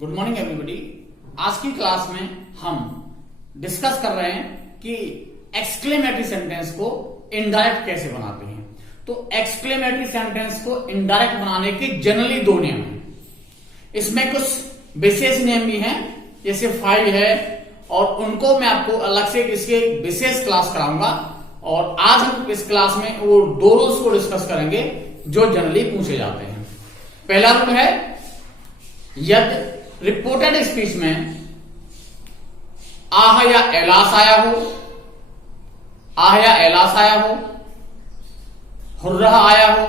Good morning everybody. आज की class में हम डिस्कस कर रहे हैं कि एक्सक्लेमेटरी सेंटेंस को इनडायरेक्ट कैसे बनाते हैं। तो एक्सक्लेमेटरी सेंटेंस को इनडायरेक्ट बनाने के जनरली दो नियम हैं। इसमें कुछ विशेष नियम भी हैं, जैसे 5 है, और उनको मैं आपको अलग से इसके विशेष क्लास कराऊंगा। और आज हम इस क्लास में वो दो रूल्स को डिस्कस करेंगे जो जनरली पूछे जाते हैं। पहला रूल है, यदि रिपोर्टेड स्पीच में आह या एलास आया हो, आह या एलास आया हो, हुर्रा आया हो,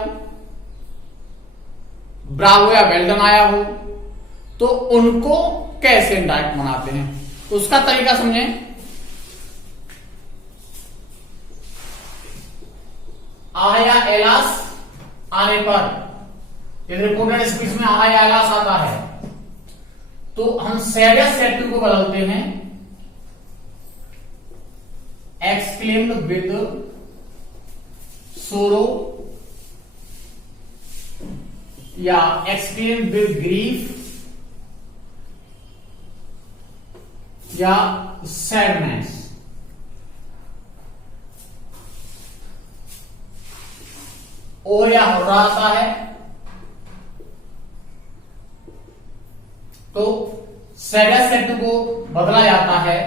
ब्रावो या वेल्डन आया हो, तो उनको कैसे इनडायरेक्ट बनाते हैं। तो उसका तरीका समझें। आह या एलास आने पर, यदि रिपोर्टेड स्पीच में आह या एलास आता है तो हम सैड या सैड टू को बदलते हैं एक्सक्लेम्ड विद सोरो या एक्सक्लेम्ड विद ग्रीफ या सैडनेस। और या हो रहा आता है तो सैड या सैड टू को बदला जाता है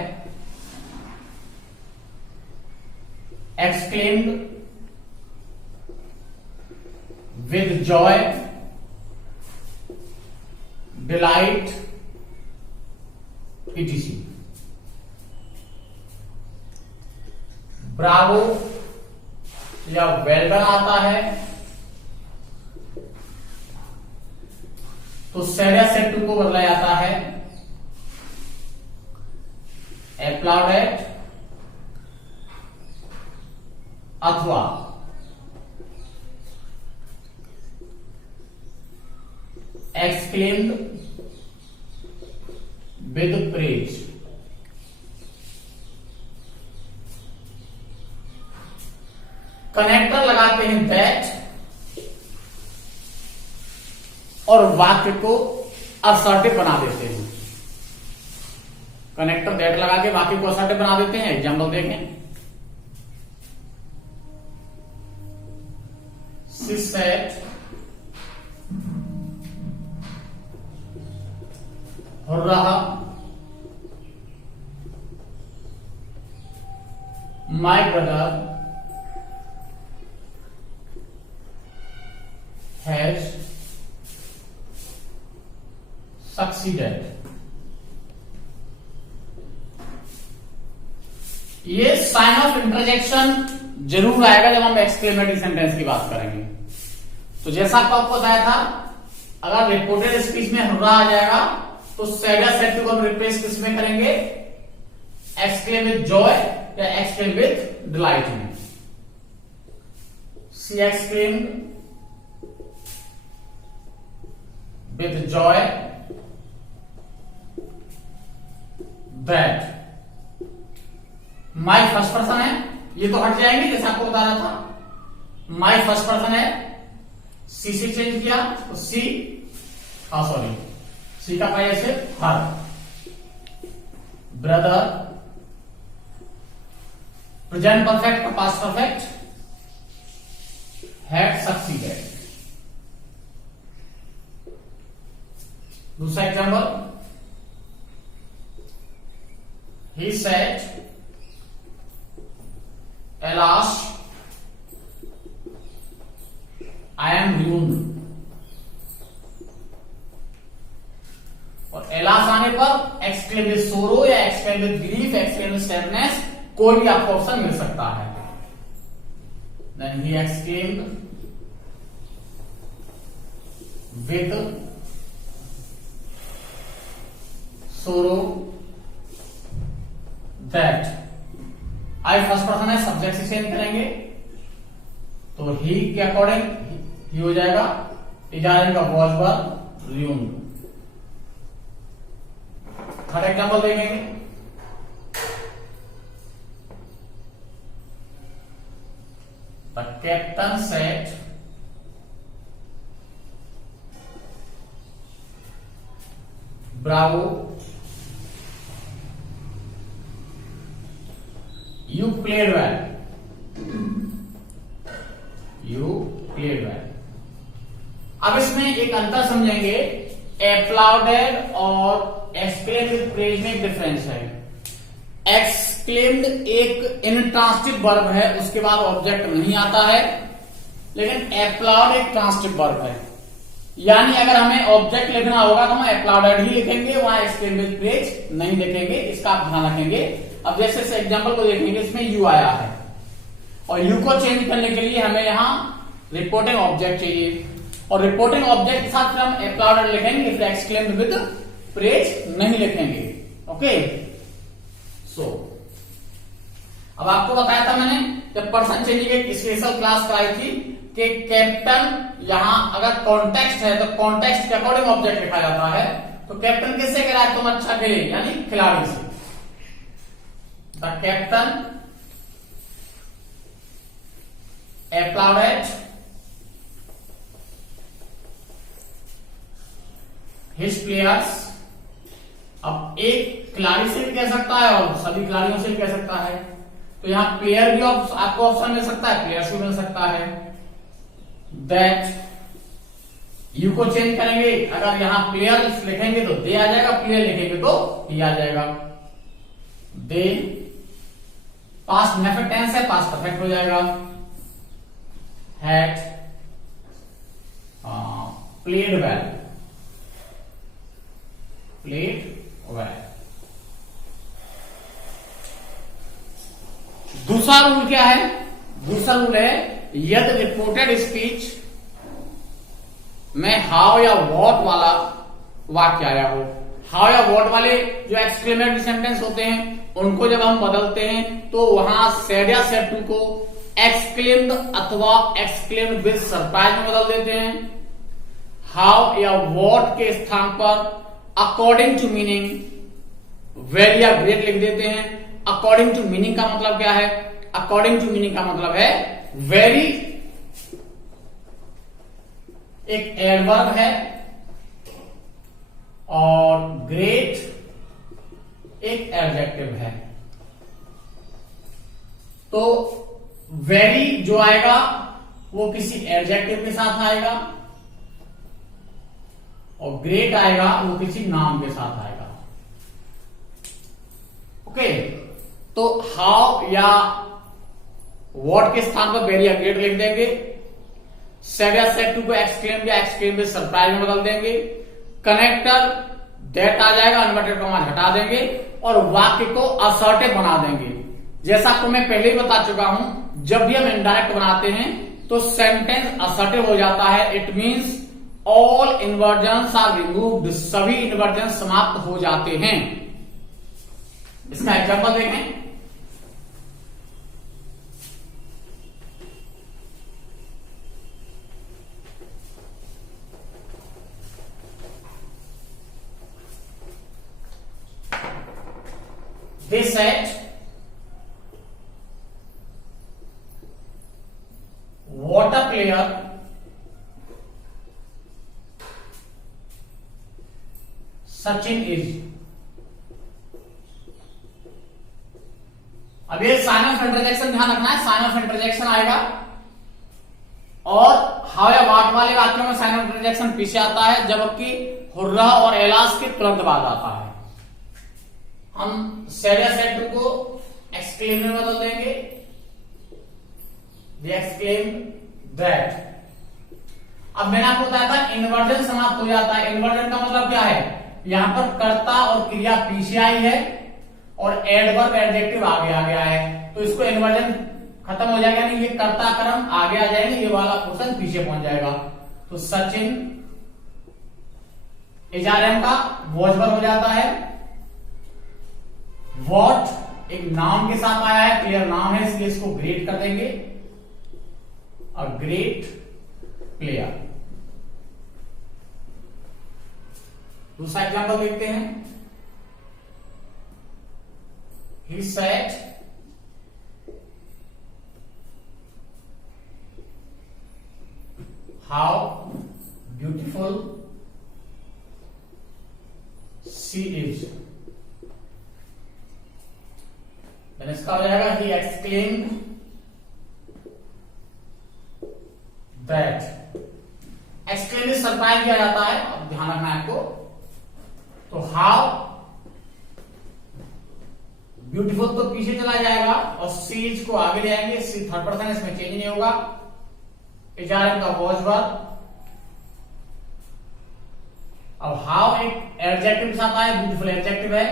exclaimed with Joy, delight, etc। Bravo या वेलडन आता है तो सैड या सैड टू को बदला जाता है एप्लॉडेड अथवा एक्सक्लेम्ड विद प्रेज। कनेक्टर लगाते हैं दैट और वाक्य को असर्टिव बना देते हैं। कनेक्टर दैट लगा के वाक्य को असर्टिव बना देते हैं। एग्जाम्पल देखें, she said hurrah my brother has succeeded. ये साइन ऑफ इंटरजेक्शन जरूर आएगा जब हम एक्सक्लेमेटरी सेंटेंस की बात करेंगे। तो जैसा आपको बताया था, अगर रिपोर्टेड स्पीच में हुर्रा आ जाएगा तो सैड या सैड टू को हम रिप्लेस किस में करेंगे, एक्सक्लेम विद जॉय या एक्सक्लेम विद डिलाइट में। She exclaimed with Joy that. My first person है, ये तो हट जाएंगे जैसे आपको बता रहा था। माई फर्स्ट पर्सन है, सी से चेंज किया तो सी, सॉरी, सी का पाया से हर। ब्रदर, प्रेजेंट परफेक्ट और पास्ट परफेक्ट, हैड सक्सीडेड। दूसरा example, he said alas I am ruined। और एलास आने पर एक्सक्लेम विद सोरो या exclaim with grief, exclaim with sadness, कोई भी आपको ऑप्शन मिल सकता है। देन ही एक्सक्लेम्ड विद सोरो दैट। आई फर्स्ट पर्सन है, सब्जेक्ट से चेंज करेंगे तो ही के अकॉर्डिंग ही हो जाएगा, इजारे का वॉज वर ल्यूम्ड। थर्ड एग्जाम्पल देखेंगे, the captain said Bravo, you played well, you played well. अब इसमें एक अंतर समझेंगे, एप्लाउडेड और एक्सक्लेम्ड विद प्रेज में एक डिफरेंस है। एक्सक्लेम्ड एक इनट्रांसिटिव वर्ब है, उसके बाद ऑब्जेक्ट नहीं आता है, लेकिन एप्लाउड एक ट्रांसिटिव वर्ब है। यानी अगर हमें ऑब्जेक्ट लिखना होगा तो हम एप्लाउडेड ही लिखेंगे, वहां एक्सक्लेम्ड विद प्रेज नहीं लिखेंगे, इसका आप ध्यान रखेंगे। अब जैसे इस एग्जांपल को देखेंगे, इसमें यू आया है और यू को चेंज करने के लिए हमें यहां रिपोर्टिंग ऑब्जेक्ट चाहिए, और रिपोर्टिंग ऑब्जेक्ट के साथ फिर हम एप्लाउडेड लिखेंगे, फिर एक्सक्लेम्ड विद प्रेज नहीं लिखेंगे। ओके, सो अब आपको बताया था मैंने जब पर्सन चेंजिंग एक स्पेशल क्लास कराई थी कि कैप्टन, यहां अगर कॉन्टेक्स्ट है तो कॉन्टेक्स्ट के अकॉर्डिंग ऑब्जेक्ट लिखा जाता है। तो कैप्टन किससे कह रहा है, तुम अच्छा खेले, यानी खिलाड़ी से। The captain applauded his players। अब एक खिलाड़ी से भी कह सकता है और सभी खिलाड़ियों से भी कह सकता है, तो यहां प्लेयर भी आपको ऑप्शन मिल सकता है, प्लेयर्स भी मिल सकता है। दैट, यू को चेंज करेंगे, अगर यहां प्लेयर्स लिखेंगे तो दे आ जाएगा, प्लेयर लिखेंगे तो ही आ जाएगा। दे पास्ट नेफेक्ट टेंस है, पास्ट परफेक्ट हो जाएगा। Had played well, played well. दूसरा रूल क्या है, दूसरा रूल है यदि रिपोर्टेड स्पीच में हाउ या वॉट वाला वाक्य आया हो। हाउ या वॉट वाले जो एक्सक्लेमेटरी सेंटेंस होते हैं उनको जब हम बदलते हैं तो वहां सेड या सेड टू को एक्सक्लेम्ड अथवा एक्सक्लेम्ड विद सरप्राइज में बदल देते हैं। हाउ या वॉट के स्थान पर अकॉर्डिंग टू मीनिंग, वेरी या ग्रेट लिख देते हैं। अकॉर्डिंग टू मीनिंग का मतलब क्या है, अकॉर्डिंग टू मीनिंग का मतलब है वेरी एक एडवर्ब है और ग्रेट एक एडजेक्टिव है। तो वेरी जो आएगा वो किसी एडजेक्टिव के साथ आएगा और ग्रेट आएगा वो किसी नाम के साथ आएगा। ओके, तो हाउ या वॉट के स्थान पर वेरी या ग्रेट लिख देंगे। सेड या सेड टू को एक्सक्लेम या एक्सक्लेम विद सरप्राइज में बदल देंगे। कनेक्टर दैट आ जाएगा, इन्वर्टेड कॉमा हटा देंगे और वाक्य को असर्टिव बना देंगे। जैसा आपको मैं पहले ही बता चुका हूं, जब भी हम इनडायरेक्ट बनाते हैं तो सेंटेंस असर्टिव हो जाता है। It means all inversions are removed, सभी इन्वर्जन समाप्त हो जाते हैं। इसका एग्जांपल देखें। They said, what a player, Sachin is। अब ये साइन ऑफ इंटरजेक्शन ध्यान रखना है, साइन ऑफ इंटरजेक्शन आएगा और हाउ या वाट वाले वाक्यों में साइन ऑफ इंटरजेक्शन पीछे आता है, जबकि हुर्रा और एलास के तुरंत बाद आता है। हम सेड या सेड टू को एक्सक्लेम में बदल देंगे, एक्सक्लेम दैट। अब मैंने आपको बताया था इन्वर्जन समाप्त हो जाता है। इन्वर्जन का मतलब क्या है, यहां पर कर्ता और क्रिया पीछे आई है और एडवर्ब एडजेक्टिव आगे आ गया है, तो इसको इन्वर्जन खत्म हो जाएगा, नहीं ये कर्ता क्रम आगे आ जाएगा, ये वाला पोर्शन पीछे पहुंच जाएगा। तो सचिन एजारएम का वॉजवर हो जाता है। वॉट एक नाउन के साथ आया है, क्लियर नाउन है, इसलिए इसको ग्रेट कर देंगे, अ ग्रेट प्लेयर। दूसरा एग्जांपल देखते हैं। He said, how beautiful she is, इसका हो जाएगा he exclaimed that. Exclaim is surprise किया जाता है, अब ध्यान रखना है आपको। तो हाउ ब्यूटीफुल तो पीछे चला जाएगा और सीज को आगे ले आएंगे, सी थर्ड पर्सन, इसमें चेंज नहीं होगा। इजारम का वॉज वर्ब। अब हाउ एक एडजेक्टिव के साथ आया, ब्यूटीफुल एडजेक्टिव है,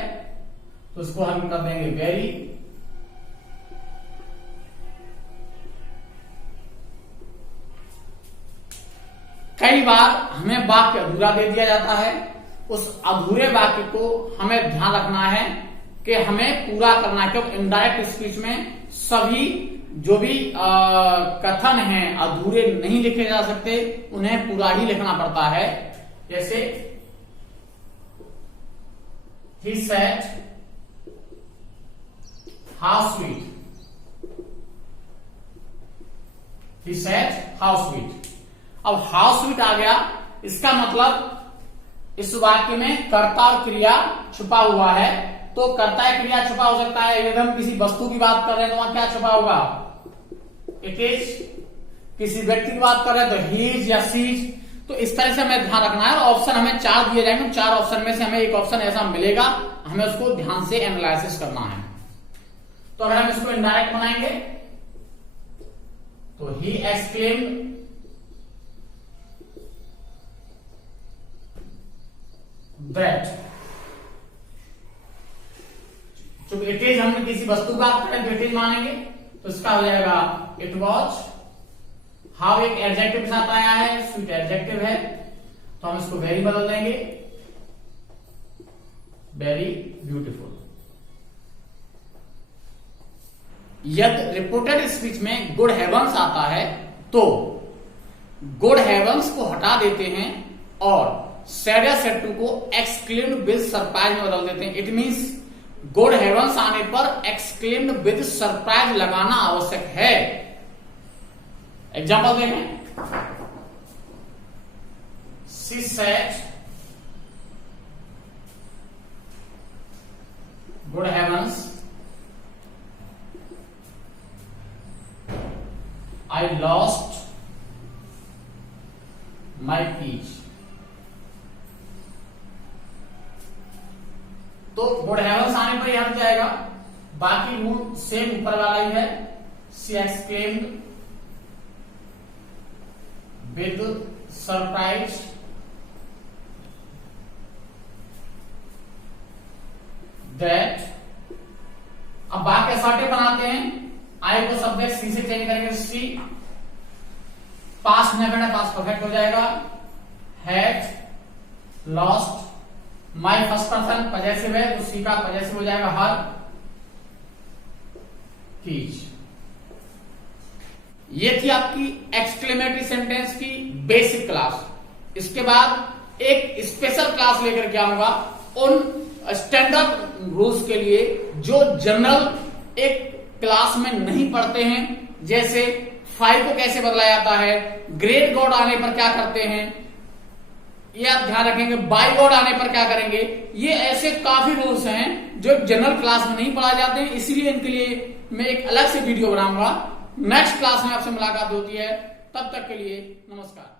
तो उसको हम कर देंगे वेरी। कई बार हमें वाक्य अधूरा दे दिया जाता है, उस अधूरे वाक्य को हमें ध्यान रखना है कि हमें पूरा करना है, क्योंकि इनडायरेक्ट स्पीच में सभी जो भी कथन हैं अधूरे नहीं लिखे जा सकते, उन्हें पूरा ही लिखना पड़ता है। जैसे he said how sweet, he said how sweet। अब हाउ स्वीट आ गया, इसका मतलब इस वाक्य में कर्ता और क्रिया छुपा हुआ है। तो कर्ता या क्रिया छुपा हो सकता है, यदि हम किसी वस्तु की बात कर रहे हैं तो वहां क्या छुपा होगा, इट इज। किसी व्यक्ति की बात कर रहे हैं तो ही इज या सी इज। तो इस तरह से हमें ध्यान रखना है। और ऑप्शन हमें 4 दिए जाएंगे, 4 ऑप्शन में से हमें एक ऑप्शन ऐसा मिलेगा, हमें उसको ध्यान से एनालिसिस करना है। तो अगर हम इसको इनडायरेक्ट बनाएंगे तो ही एक्सक्लेम्ड दैट। चूंकि इट इज हमने किसी वस्तु की बात करें तो इट इज मानेंगे, तो इसका हो जाएगा इट वॉज। हाउ एक एडजेक्टिव के साथ आया है, स्वीट एडजेक्टिव है, तो हम इसको वेरी बदल देंगे, वेरी ब्यूटीफुल। यदि रिपोर्टेड स्पीच में गुड हेवंस आता है तो गुड हेवंस को हटा देते हैं और सैड या सैड टू को एक्सक्लेम्ड विद सरप्राइज में बदल देते हैं। इट मींस गुड हेवंस आने पर एक्सक्लेम्ड विद सरप्राइज लगाना आवश्यक है। एग्जाम्पल देखें, she said good heavens I lost my peach. तो गुड हेवंस आने पर यह हट जाएगा, बाकी रूल सेम ऊपर वाला ही है। She exclaimed with surprise that. अब वाक्य असर्टिव बनाते हैं, आई को सब्जेक्ट सी से चेंज करेंगे, सी। पास्ट में करना, पास्ट परफेक्ट हो जाएगा। Had lost, my first person possessive है तो सी का पजेसिव हो जाएगा हर। कीज। ये थी आपकी एक्सक्लेमेटरी सेंटेंस की बेसिक क्लास। इसके बाद एक स्पेशल क्लास लेकर के आऊंगा उन स्टैंडर्ड रूल्स के लिए जो जनरल एक क्लास में नहीं पढ़ते हैं, जैसे फाइल को कैसे बदला जाता है, ग्रेट गॉड आने पर क्या करते हैं, ये आप ध्यान रखेंगे, बाय गॉड आने पर क्या करेंगे। ये ऐसे काफी रूल्स हैं जो जनरल क्लास में नहीं पढ़ाए जाते हैं, इसीलिए इनके लिए मैं एक अलग से वीडियो बनाऊंगा। नेक्स्ट क्लास में आपसे मुलाकात होती है, तब तक के लिए नमस्कार।